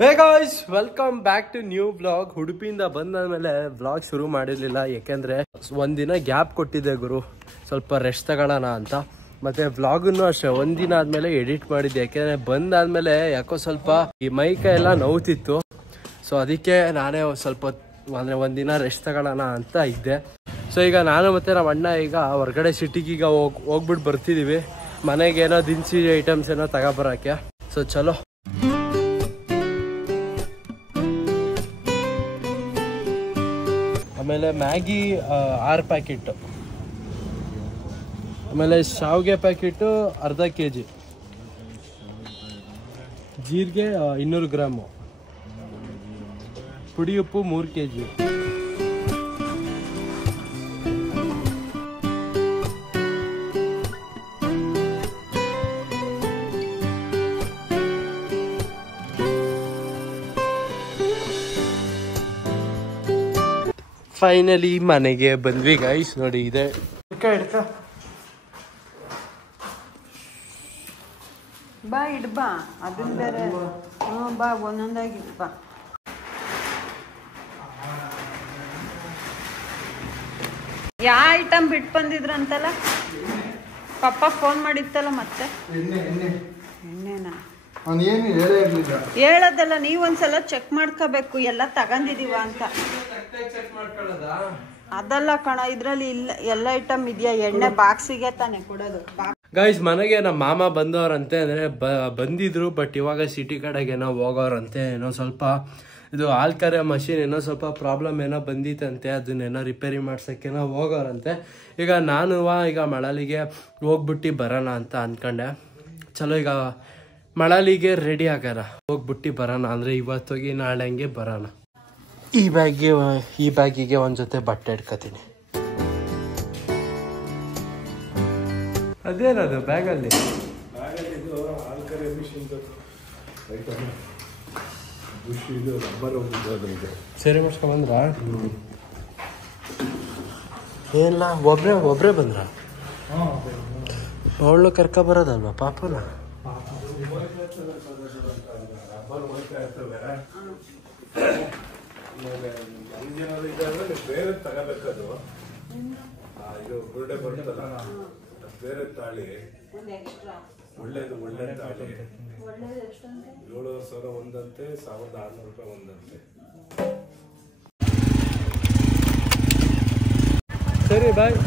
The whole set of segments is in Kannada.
Hey guys, welcome back to new blog. ಉಡುಪಿಯಿಂದ ಬಂದಾದ್ಮೇಲೆ ಬ್ಲಾಗ್ ಶುರು ಮಾಡಿರ್ಲಿಲ್ಲ, ಯಾಕೆಂದ್ರೆ ಒಂದಿನ ಗ್ಯಾಪ್ ಕೊಟ್ಟಿದ್ದೆ ಗುರು, ಸ್ವಲ್ಪ ರೆಸ್ಟ್ ತಗೊಳ್ಳೋಣ ಅಂತ. ಮತ್ತೆ ವ್ಲಾಗನ್ನು ಅಷ್ಟೇ ಒಂದಿನ ಆದ್ಮೇಲೆ ಎಡಿಟ್ ಮಾಡಿದ್ದೆ, ಯಾಕೆಂದ್ರೆ ಬಂದಾದ್ಮೇಲೆ ಯಾಕೋ ಸ್ವಲ್ಪ ಈ ಮೈಕೈ ಎಲ್ಲ ನೋವ್ತಿತ್ತು. ಸೊ ಅದಕ್ಕೆ ನಾನೇ ಸ್ವಲ್ಪ ಅಂದ್ರೆ ಒಂದಿನ ರೆಸ್ಟ್ ತಗೊಳ್ಳೋಣ ಅಂತ ಇದ್ದೆ. ಸೊ ಈಗ ನಾನು ಮತ್ತೆ ನಮ್ಮ ಅಣ್ಣ ಈಗ ಹೊರಗಡೆ ಸಿಟಿಗೆ ಈಗ ಹೋಗ್ಬಿಟ್ಟು ಬರ್ತಿದೀವಿ, ಮನೆಗೆ ಏನೋ ದಿನಸಿ ಐಟಮ್ಸ್ ಏನೋ ತಗೊಬರಕ್ಕೆ. ಸೊ ಚಲೋ. ಆಮೇಲೆ ಮ್ಯಾಗಿ 6 ಪ್ಯಾಕೆಟ್, ಆಮೇಲೆ ಶಾವಿಗೆ ಪ್ಯಾಕೆಟು ಅರ್ಧ kg, ಜೀರಿಗೆ 200 ಗ್ರಾಮು, ಪುಡಿ ಉಪ್ಪು 3 kg. ಫೈನಲಿ ಮನೆಗೆ ಬಂದ್ವಿ ಗೈಸ್. ನೋಡಿ ಇದೆ, ಬಾ ಇಡ್ಬಾ, ಅದನ್ನ ಬೇರೆ ಬಾ ಒಂದೊಂದಾಗಿ ಇಡ್ಬಾ. ಯಾವ ಐಟಮ್ ಬಿಟ್ಟು ಬಂದಿದ್ರಂತಲ್ಲ, ಪಪ್ಪ ಫೋನ್ ಮಾಡಿತ್ತಲ್ಲ ಮತ್ತೆ. ಎಣ್ಣೆನಾ ಹೇಳೋದಲ್ಲ, ನೀವೊಂದ್ಸಲ ಚೆಕ್ ಮಾಡ್ಕೋಬೇಕು ಎಲ್ಲ ತಗೊಂಡಿದೀವ ಅಂತ. ಅದಲ್ಲ ಕಣ, ಇದ್ರಲ್ಲಿ ಇಲ್ಲ ಎಲ್ಲ ಐಟಮ್ ಇದೆಯಾ, ಎಣ್ಣೆ ಬಾಕ್ಸಿಗೆ ತಾನೆ ಕೊಡೋದು. ಗೈಸ್ ಮನೆಗೆ ನಮ್ಮ ಮಾಮ ಬಂದವ್ರಂತೆ, ಅಂದ್ರೆ ಬಂದಿದ್ರು, ಬಟ್ ಇವಾಗ ಸಿಟಿ ಕಡೆಗೆ ಏನೋ ಹೋಗೋರಂತೆ. ಏನೋ ಸ್ವಲ್ಪ ಇದು ಹಾಲ್ ಕರೆ ಮಷಿನ್ ಏನೋ ಸ್ವಲ್ಪ ಪ್ರಾಬ್ಲಮ್ ಏನೋ ಬಂದಿತ್ತಂತೆ, ಅದನ್ನೇನೋ ರಿಪೇರಿ ಮಾಡ್ಸೋಕ್ಕೇನೋ ಹೋಗೋರಂತೆ. ಈಗ ನಾನು ಈಗ ಮಳಲಿಗೆ ಹೋಗ್ಬಿಟ್ಟು ಬರೋಣ ಅಂತ ಅಂದ್ಕೊಂಡೆ. ಚಲೋ, ಈಗ ಮಳಲಿಗೆ ರೆಡಿ ಆಗಾರ, ಹೋಗ್ಬಿಟ್ಟು ಬರೋಣ ಅಂದ್ರೆ ಇವತ್ತೋಗಿ ನಾಳೆ ಹಂಗೆ ಬರೋಣ. ಈ ಬ್ಯಾಗಿಗೆ ಒಂದು ಜೊತೆ ಬಟ್ಟೆ ಇಟ್ಕೋತೀನಿ. ಅದೇನದು ಬ್ಯಾಗಲ್ಲಿ? ಸರಿ ಮಾಡ್ಸ್ಕೊಂಬಂದ್ರ? ಏನಿಲ್ಲ, ಒಬ್ರೇ ಬಂದ್ರ? ಅವಳು ಕರ್ಕ ಬರೋದಲ್ವಾ ಪಾಪನ? ಬೇರೆ ತಗೋಬೇಕದು, ಇದು ಬುರುಡೆ ಬರುತ್ತಲ್ಲ, ಬೇರೆ ತಾಳಿ ಒಳ್ಳೇದು, ಒಳ್ಳೆ ತಾಳಿ 7,000 ಒಂದಂತೆ, 1,600 ರೂಪಾಯಿ ಒಂದಂತೆ. ಸರಿ ಬಾಯ್.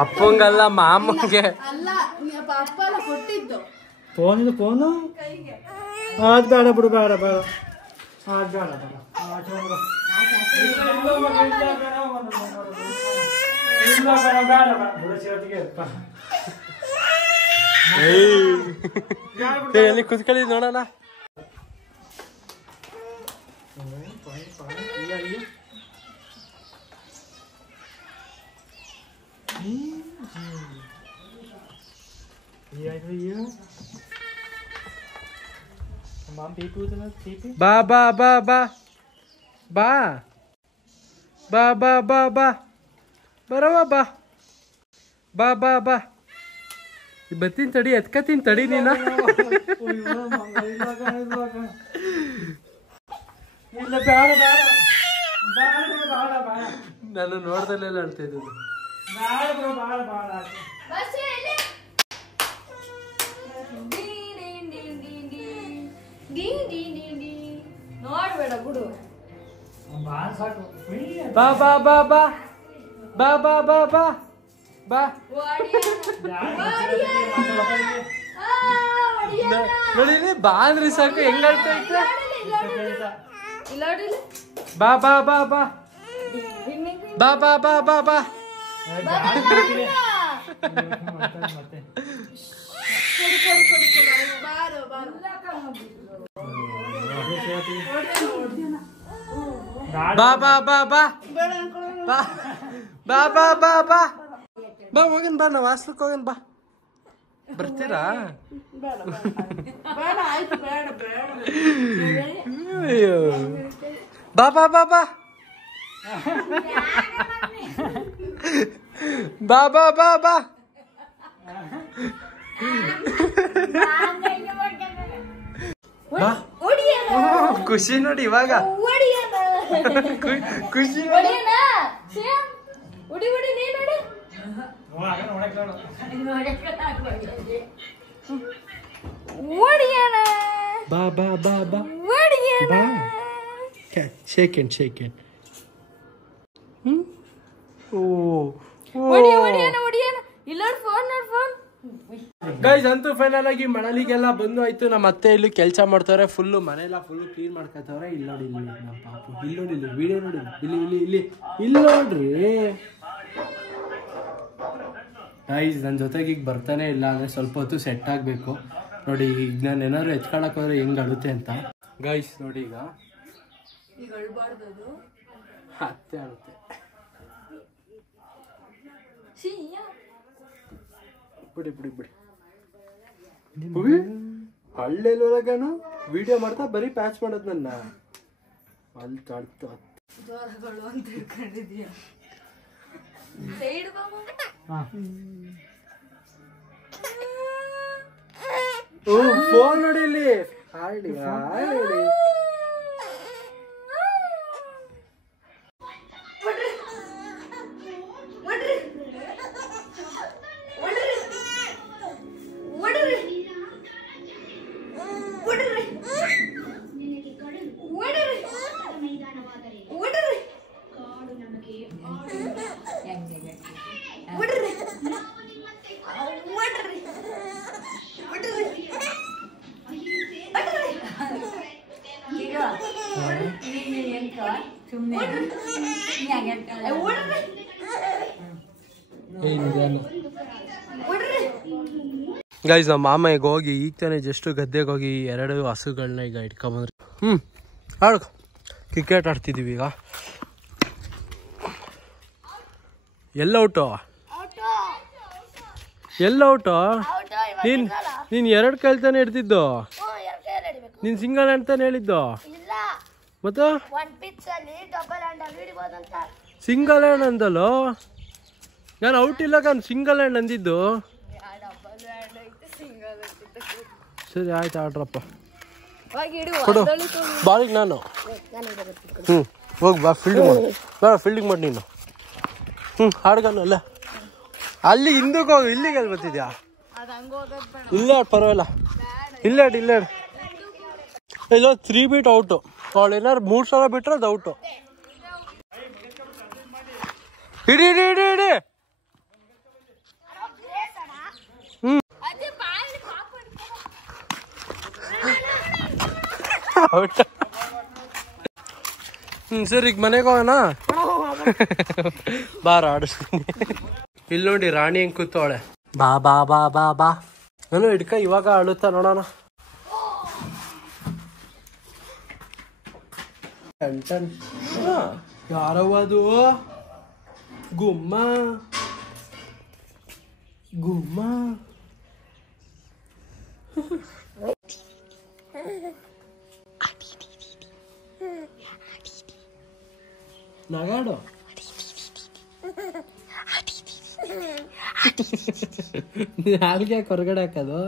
ಅಪ್ಪಂಗಲ್ಲ ಮಾಮಂಗೆ ಫೋನ್ ಅದ್ ಬೇಡ ಬಿಡು, ಬೇಡ ಬೇಡ, ಅದ್ ಬೇಡ ಬೇಡ. ಎಲ್ಲಿ ಕುತ್ಕೊಳ್ಳಿ ನೋಡೋಣ. ಬಾ ಬಾ ಬಾ ಬಾ ಬಾ ಬಾ ಬಾ ಬಾ ಬಾ ಬರವ ಬಾ ಬಾ ಬಾ ಬಾ. ಬತ್ತೀನಿ ತಡಿ, ಎತ್ಕತೀನಿ ತಡಿ ನೀನ. ನಾನು ನೋಡ್ದಲ್ಲೆಲ್ಲ ಆಡ್ತಾ ಇದ್ದು. ನೋಡ್ಬೇಡ ಬಿಡು. ಬಾ ಬಾ ಬಾ ಬಾ ಬಾ ಬಾ ಬಾ ಬಾ ಬಾ. ನೋಡಿ ಬಾ ಅಂದ್ರೆ ಸಾಕು, ಹೆಂಗ್ ಆಡ್ತಾ ಇತ್ತು. ಬಾ ಬಾ ಬಾ ಬಾ ಬಾ ಬಾ ಬಾ ಬಾ ಬಾ. ಬಾ ಬಾ ಬಾ ಬಾ ಬಾ ಬಾ ಬಾ ಬಾ ಬಾ ಬಾ ಹೋಗನ್ ಬಾ, ನಾವು ಹಾಸ್ಟೆಲ್ಗೆ ಹೋಗನ್ ಬಾ. ಬರ್ತೀರಾ? ಬೇಡ ಆಯ್ತು ಬೇಡ ಬೇಡ ಅಯ್ಯೋ ಬಾ ಬಾ ಬಾ ಬಾ ಬಾ ಬಾ ಬಾ ಬಾ ಖುಷಿ ನೋಡಿ ಇವಾಗ ಖುಷಿ ಬಾ ಬಾ ಬಾ ಬಾ ಬಾ shake hand shake hand guys ಅಂತೂ ಫೈನಲ್ ಆಗಿ ಮಣಲಿಗೆಲ್ಲ ಬಂದು ಆಯ್ತು. ನಮ್ಮ ಅತ್ತೆ ಇಲ್ಲಿ ಕೆಲಸ ಮಾಡ್ತಾರೆ, ಫುಲ್ಲು ಮನೆಯೆಲ್ಲ ಫುಲ್ಲು ಕ್ಲೀನ್ ಮಾಡ್ಕೊತವ್ರೆ. ಇಲ್ಲಿ ನೋಡಿ ಇಲ್ಲಿ ನಮ್ಮ ಪಾಪು, ಇಲ್ಲಿ ನೋಡಿ ಇಲ್ಲಿ ವಿಡಿಯೋ ನೋಡಿ, ಇಲ್ಲಿ ಇಲ್ಲಿ ಇಲ್ಲಿ ಇಲ್ಲಿ ನೋಡ್ರಿ ಗೈಸ್. ನನ್ನ ಜೊತೆಗೆ ಈಗ ಬರ್ತಾನೆ ಇಲ್ಲ ಅಂದ್ರೆ ಸ್ವಲ್ಪ ಹೊತ್ತು ಸೆಟ್ ಆಗಬೇಕು ನೋಡಿ. ಈಗ ನಾನು ಏನಾದ್ರು ಎತ್ಕೊಳಕ್ ಹೋದ್ರೆ ಹೆಂಗ್ ಅಳುತ್ತೆ ಅಂತ ಗೈಸ್ ನೋಡಿ. ಈಗ ಅತ್ತೆ ಅಳುತ್ತೆ, ಬಿಡಿ ಬಿಡಿ ಬಿಡಿ. ಹಳ್ಳೆಲ್ವರೆಗಾನು ವಿಡಿಯೋ ಮಾಡ್ತಾ ಬರೀ ಪ್ಯಾಚ್ ಮಾಡೋದು ನನ್ನ ಅಲ್ಲಿ ತಾಳ್ತು. ಫೋನ್ ನೋಡಿ ಇಲ್ಲಿ ಹಾಡಿ ಹಾಡಿ. ಗೈಸ್ ನಮ್ಮ ಮಾಮ ಈಗ ಹೋಗಿ ಈಗ ತಾನೇ ಜಸ್ಟ್ ಗದ್ದೆಗೆ ಹೋಗಿ 2 ಹಸುಗಳನ್ನ ಈಗ ಇಟ್ಕೊಂಬಂದ್ರಿ. ಆಡ್ಕೊ ಕ್ರಿಕೆಟ್ ಆಡ್ತಿದ್ದೀವಿ ಈಗ. ಎಲ್ಲ ಔಟು ಎಲ್ಲ ಔಟು. ನೀನ್ 2 ಕೈಲಿ ತಾನೆ ಹಿಡ್ತಿದ್ದು, ನೀನ್ ಸಿಂಗಲ್ ಹ್ಯಾಂಡ್ ತಾನೆ ಹೇಳಿದ್ದು. ಮತ್ತೆ ಸಿಂಗಲ್ ಹ್ಯಾಂಡ್ ಅಂದಲ್ಲೋ, ನಾನು ಔಟ್ ಇಲ್ಲ, ನಾನು ಸಿಂಗಲ್ ಹ್ಯಾಂಡ್ ಅಂದಿದ್ದು. ಸರಿ ಆಯ್ತು ಆಡ್ರಪ್ಪ, ಕೊಡು ಬಾಲಿಗೆ ನಾನು. ಹೋಗಿ ಬಾ ಫೀಲ್ಡಿಂಗ್ ಮಾಡು, ಬೇಡ ಫೀಲ್ಡಿಂಗ್ ಮಾಡಿ ನೀನು. ಆಡ್ಗಾನು ಅಲ್ಲ, ಅಲ್ಲಿ ಹಿಂದಕ್ಕೆ ಹೋಗಿ, ಇಲ್ಲಿಗೆ ಅಲ್ಲಿ ಬರ್ತಿದ್ಯಾ? ಇಲ್ಲೇ ಆಡ್ ಪರವಾಗಿಲ್ಲ, ಇಲ್ಲೇ ಆಡ್ ಇಲ್ಲೇ ಆಡ್. ಇಲ್ಲ 3 ಬೀಟ್ ಔಟು. ಅವಳು ಏನಾರು 3 ಸಲ ಬಿಟ್ರೆ ಅದು ಔಟು. ಹಿಡಿ ಹಿಡಿ ಹಿಡಿ ಹಿಡಿ. ಸರಿ ಈಗ ಮನೆಗೆ ಹೋಗೋಣ. ಬಾರ ಆಡಿಸ್ತೀನಿ. ಇಲ್ಲಿ ನೋಡಿ ರಾಣಿ ಹೆಂಗ್ ಕೂತವಳೆ. ಬಾ ಬಾ ಬಾ ಬಾ ಬಾ. ನಾನು ಹಿಡ್ಕ ಇವಾಗ ಅಳುತ್ತಾ ನೋಡೋಣ. ಯಾರವದು? ಗುಮ್ಮ ಗುಮ್ಮ. ನಗಾಡು. ನಾಲ್ಗೆ ಹೊರಗಡೆ ಹಾಕೋದು.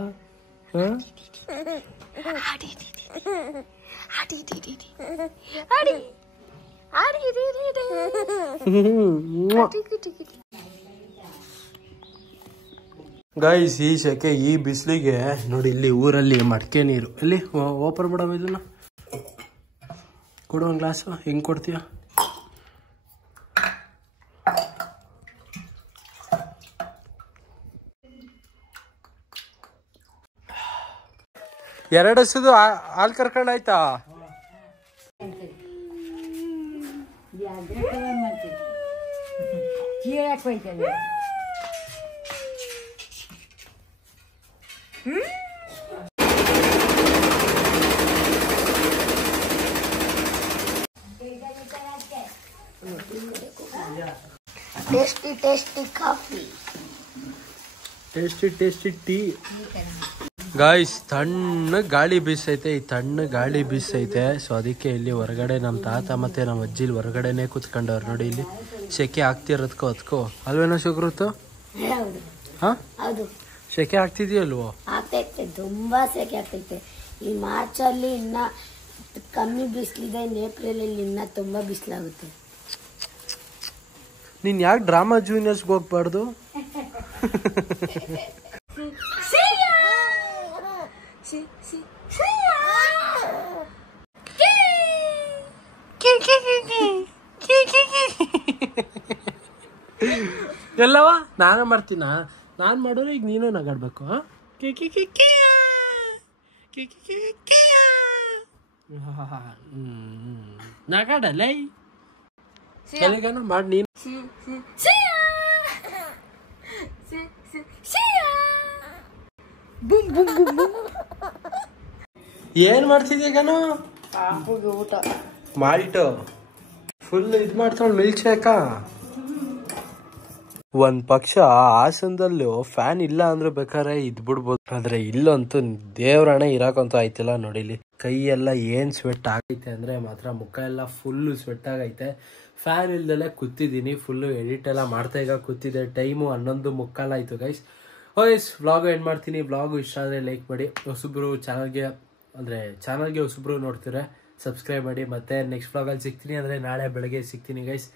ಗೈಸ್ ಈ ಸೆಕೆ ಈ ಬಿಸಿಲಿಗೆ ನೋಡಿ, ಇಲ್ಲಿ ಊರಲ್ಲಿ ಮಡಕೆ ನೀರು. ಇಲ್ಲಿ ಓಪನ್ ಬಿಡವ, ಇದನ್ನ ಕೊಡು ಒಂದು ಗ್ಲಾಸ್. ಹೆಂಗ್ ಕೊಡ್ತೀಯ? ಎರಡು ಹಸುದು ಹಾಲು ಕರ್ಕೊಂಡು ಆಯ್ತಾ? Tasty, tasty coffee. Tasty tasty tea guys. ತಣ್ಣ ಗಾಳಿ ಬೀಸೈತೆ, ಈ ತಣ್ಣ ಗಾಳಿ ಬೀಸೈತೆ. ಸೊ ಅದಕ್ಕೆ ಇಲ್ಲಿ ಹೊರಗಡೆ ನಮ್ಮ ತಾತ ಮತ್ತೆ ನಮ್ಮ ಅಜ್ಜಿಲಿ ಹೊರಗಡೆನೆ ಕೂತ್ಕೊಂಡವ್ರು ನೋಡಿ. ಇಲ್ಲಿ ಸೆಕೆ ಆಗ್ತಿರೋದ್ಕೋ ಅದಕ್ಕೋ ಅಲ್ವೇನೋ ಶುಕ್ರತ್ತು? ಹಾ, ಸೆಕೆ ಆಗ್ತಿದೆಯಲ್ವೋ? ಆಗ್ತೈತೆ, ತುಂಬಾ ಸೆಕೆ ಆಗ್ತೈತೆ. ಈ ಮಾರ್ಚ್ ಅಲ್ಲಿ ಇನ್ನ ಕಮ್ಮಿ ಬಿಸಿಲಿದೆ, ಇನ್ನು ಏಪ್ರಿಲ್ ಅಲ್ಲಿ ಇನ್ನ ತುಂಬಾ ಬಿಸಿಲಾಗುತ್ತೆ. ನೀನ್ ಯಾಕೆ ಡ್ರಾಮಾ ಜೂನಿಯರ್ಸ್ಗೆ ಹೋಗ್ಬಾರ್ದು? ಎಲ್ಲವ ನಾನು ಮಾಡ್ತೀನ? ನಾನು ಮಾಡಿದ್ರೆ ಈಗ ನೀನು ನಗಾಡ್ಬೇಕು. ನಗಾಡಲ್ಲ ಮಾಡಿ ನೀನು. ಏನ್ ಮಾಡ್ತಿದ್ಯ ಗನು? ಊಟ ಮಾಲ್ಟು ಫುಲ್ ಇದ್ ಮಾಡ್ತಾಳ ಮಿಲ್ಕ್ ಶೇಕ. ಒಂದ್ ಪಕ್ಷ ಹಾಸನದಲ್ಲೂ ಫ್ಯಾನ್ ಇಲ್ಲ ಅಂದ್ರೆ ಬೇಕಾದ್ರೆ ಇದ್ ಬಿಡ್ಬೋದು, ಆದ್ರೆ ಇಲ್ಲಂತೂ ದೇವ್ರಾಣೆ ಇರಾಕಂತೂ ಆಯ್ತಿಲ್ಲ. ನೋಡಿಲಿ ಕೈ ಎಲ್ಲ ಏನ್ ಸ್ವೆಟ್ ಆಗೈತೆ ಅಂದ್ರೆ ಮಾತ್ರ, ಮುಖ ಎಲ್ಲ ಫುಲ್ ಸ್ವೆಟ್ ಆಗೈತೆ. ಫ್ಯಾನ್ ಇಲ್ದಲ್ಲೇ ಕೂತಿದ್ದೀನಿ, ಫುಲ್ಲು ಎಡಿಟ್ ಎಲ್ಲ ಮಾಡ್ತಾ ಈಗ ಕೂತಿದ್ದೆ. ಟೈಮು 11:15 ಆಯ್ತು ಗೈಸ್. ಗೈಸ್ ವ್ಲಾಗ್ ಎಂಡ್ ಮಾಡ್ತೀನಿ. ವ್ಲಾಗು ಇಷ್ಟ ಆದರೆ ಲೈಕ್ ಮಾಡಿ, ಹೊಸಬ್ರು ಚಾನಲ್ಗೆ ಹೊಸಬ್ರು ನೋಡ್ತೀರಾ ಸಬ್ಸ್ಕ್ರೈಬ್ ಮಾಡಿ. ಮತ್ತೆ ನೆಕ್ಸ್ಟ್ ವ್ಲಾಗಲ್ಲಿ ಸಿಗ್ತೀನಿ, ಅಂದರೆ ನಾಳೆ ಬೆಳಗ್ಗೆ ಸಿಗ್ತೀನಿ ಗೈಸ್.